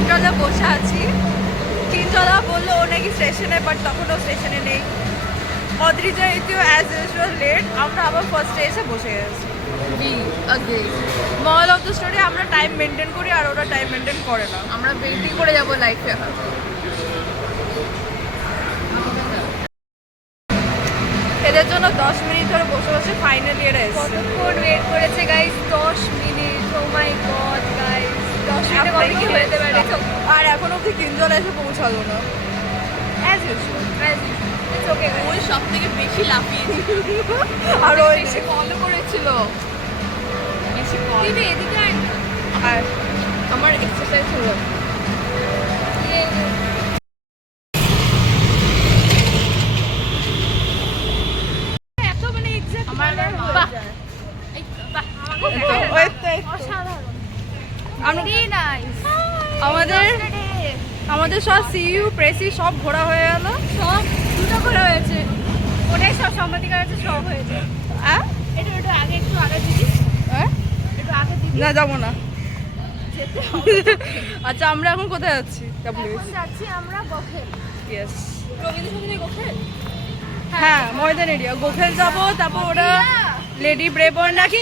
মেট্রোতে বসে আছি। তিনজলা বললো ও নাকি স্টেশনে, বাট তখনও স্টেশনে নেই। অদ্রিজা ইতিও অ্যাজ ইউজুয়াল লেট। আমরা আবার ফার্স্টে এসে বসে গেছি। মল অফ দ্য স্টোরি আমরা টাইম মেনটেন করি আর ওরা টাইম মেনটেন করে না। আমরা ওয়েটিং করে যাবো লাইফে। এদের জন্য 10 মিনিট ধরে বসে বসে ফাইনালি এরা এসেছে। কতক্ষণ ওয়েট করেছে গাইস? 10 মিনিট। ও মাই গড গাইস, 10 মিনিটে কত কি হতে পারে। আর এখন অব্দি তিনজন এসে পৌঁছালো না। As usual. It's okay. ওই সব থেকে বেশি লাফিয়েছে আর ওই বেশি কলও করেছিল। বেশি কল দিবি এদিকে আয় না। আর আমার এক্সারসাইজ হলো। এত মানে এক্সাক্ট আমার বাহ আমাদের সব সিইউ প্রেসি সব ঘোরা হয়ে গেল। সব দুটো ঘোরা হয়েছে, ওটাই সব সম্মতিকার কাছে সব হয়েছে। এটা একটু আগে, একটু আগে দিদি, একটু আগে দিদি। না যাবো না। আচ্ছা আমরা এখন কোথায় যাচ্ছি? যাচ্ছি আমরা গোখেল। ইয়েস, রবীন্দ্র সঙ্গীতে গোখেল। হ্যাঁ ময়দান এরিয়া গোখেল যাবো। তারপর ওরা লেডি ব্রেবর্ন নাকি,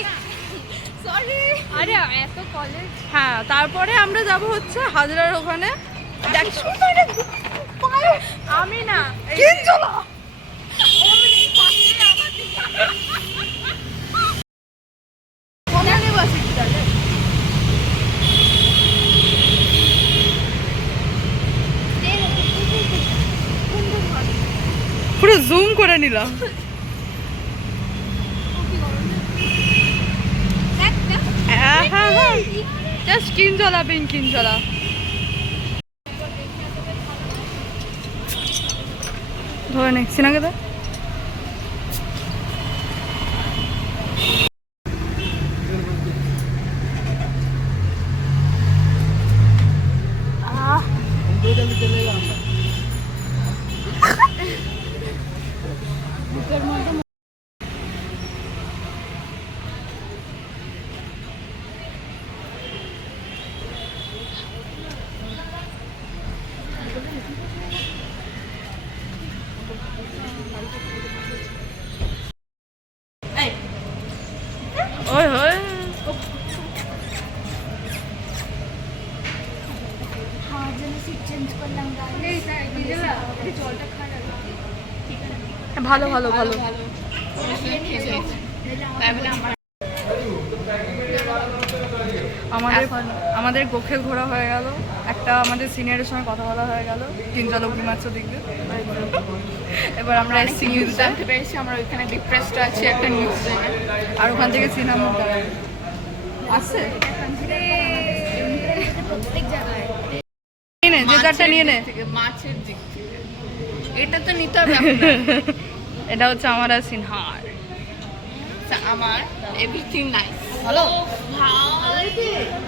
সরি আরে এত কলেজ। হ্যাঁ তারপরে আমরা যাব হচ্ছে হাজরার ওখানে। আমি না চলো পুরো জুম করে নিলাম। জাস্ট কিনজলা পিং কিনজলা। ধরে নে সিনাকে দে। ওই হয় ভালো ভালো ভালো। আমাদের গোখেল ঘোরা হয়ে গেল। একটা আমাদের সিনিয়রের সঙ্গে কথা বলা হয়ে গেল। তিনজন অগ্নিমাত্র দেখবে। এবার আমরা জানতে পেরেছি আমরা ওইখানে ডিপ্রেসড আছি একটা নিউজ। আর ওখান থেকে সিনেমা আসছে প্রত্যেক জায়গায়। নে যে যারটা নিয়ে নে। মাছের দিক থেকে এটা তো নিতে হবে। এটা হচ্ছে আমার আর সিনহার। আমার এভরিথিং নাইস। ভালো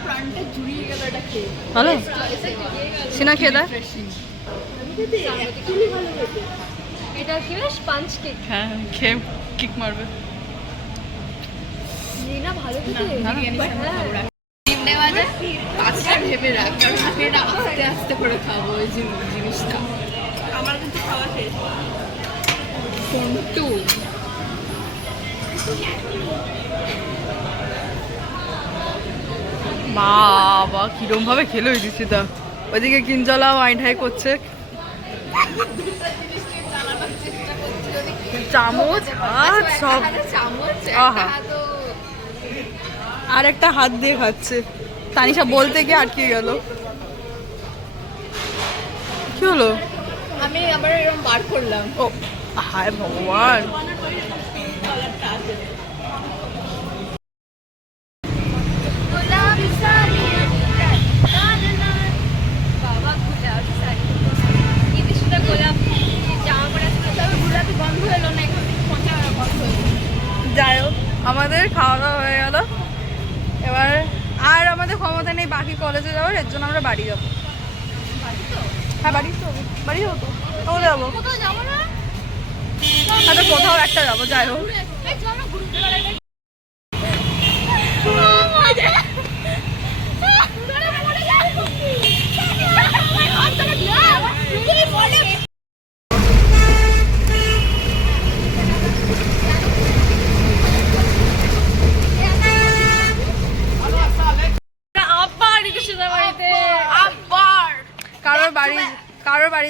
ফ্রন্টে জুড়িয়ে গেল এটা খেয়ে। ভালো সিনা খেয়ে দা। এটা কি স্পঞ্জ কেক? হ্যাঁ খেয়ে কিক মারবে। না ভালো খেতে বিরিয়ানি সাথে ডিম দেওয়া যায়। পাঁচটা ভেবে রাখ, কারণ আমি এটা আস্তে আস্তে করে খাবো। ওই জিনিসটা আমার কিন্তু খাওয়া শেষ। কোনটু বাবা কিরম ভাবে খেলে ওই দিচ্ছিটা। ওইদিকে কিনজলা আইনঠাই করছে। চামচ হাত সব, আর একটা হাত দিয়ে খাচ্ছে। তানিশা বলতে গিয়ে আটকে গেল। কি হলো? আমি আবার এরকম বার করলাম। ও হায় ভগবান। যাই হোক আমাদের খাওয়া দাওয়া হয়ে গেল। এবার আর আমাদের ক্ষমতা নেই বাকি কলেজে যাওয়ার, এর জন্য আমরা বাড়ি যাবো। হ্যাঁ বাড়ি তো বাড়ি যাবো তো কোথাও যাবো না, আচ্ছা কোথাও একটা যাবো। যাই হোক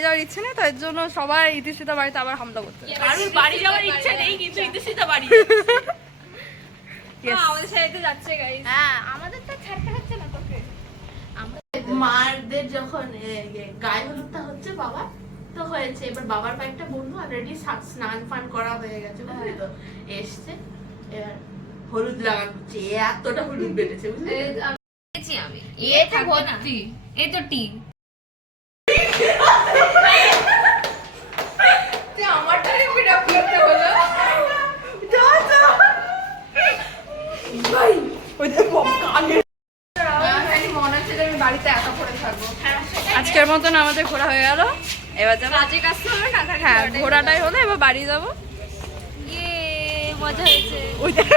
বাড়ি যাওয়ার ইচ্ছে নেই, তো এর জন্য সবাই ইতিশ্রিতা বাড়িতে আবার হামলা করতে হবে। আর বাড়ি যাওয়ার ইচ্ছা নেই, কিন্তু ইতিশ্রিতা বাড়ি Yes. আমাদের সাথে যাচ্ছে গাইস। হ্যাঁ, আমাদের তো ছাড়তে হচ্ছে না তোকে। মারদের যখন গায়ে হলুদটা হচ্ছে বাবা তো হয়েছে, এবার বাবার কয়েকটা বন্ধু অলরেডি স্নান ফান করা হয়ে গেছে, বুঝলি তো, এসছে এবার হলুদ লাগানো হচ্ছে, এতটা হলুদ বেড়েছে বুঝলি আমি এ তো ভর্তি, এ তো টি আমারটারে পিটা করতে হলো। মনে হচ্ছে যে আমি বাড়িতে একা পড়ে থাকবো। আজকের মতন আমাদের ঘোরা হয়ে গেল, এবার যাবো। কাজে কাজ হবে না, হ্যাঁ, ঘোরাটাই হলো, এবার বাড়ি যাবো। ইয়ে মজা হয়েছে। ওই দেখ।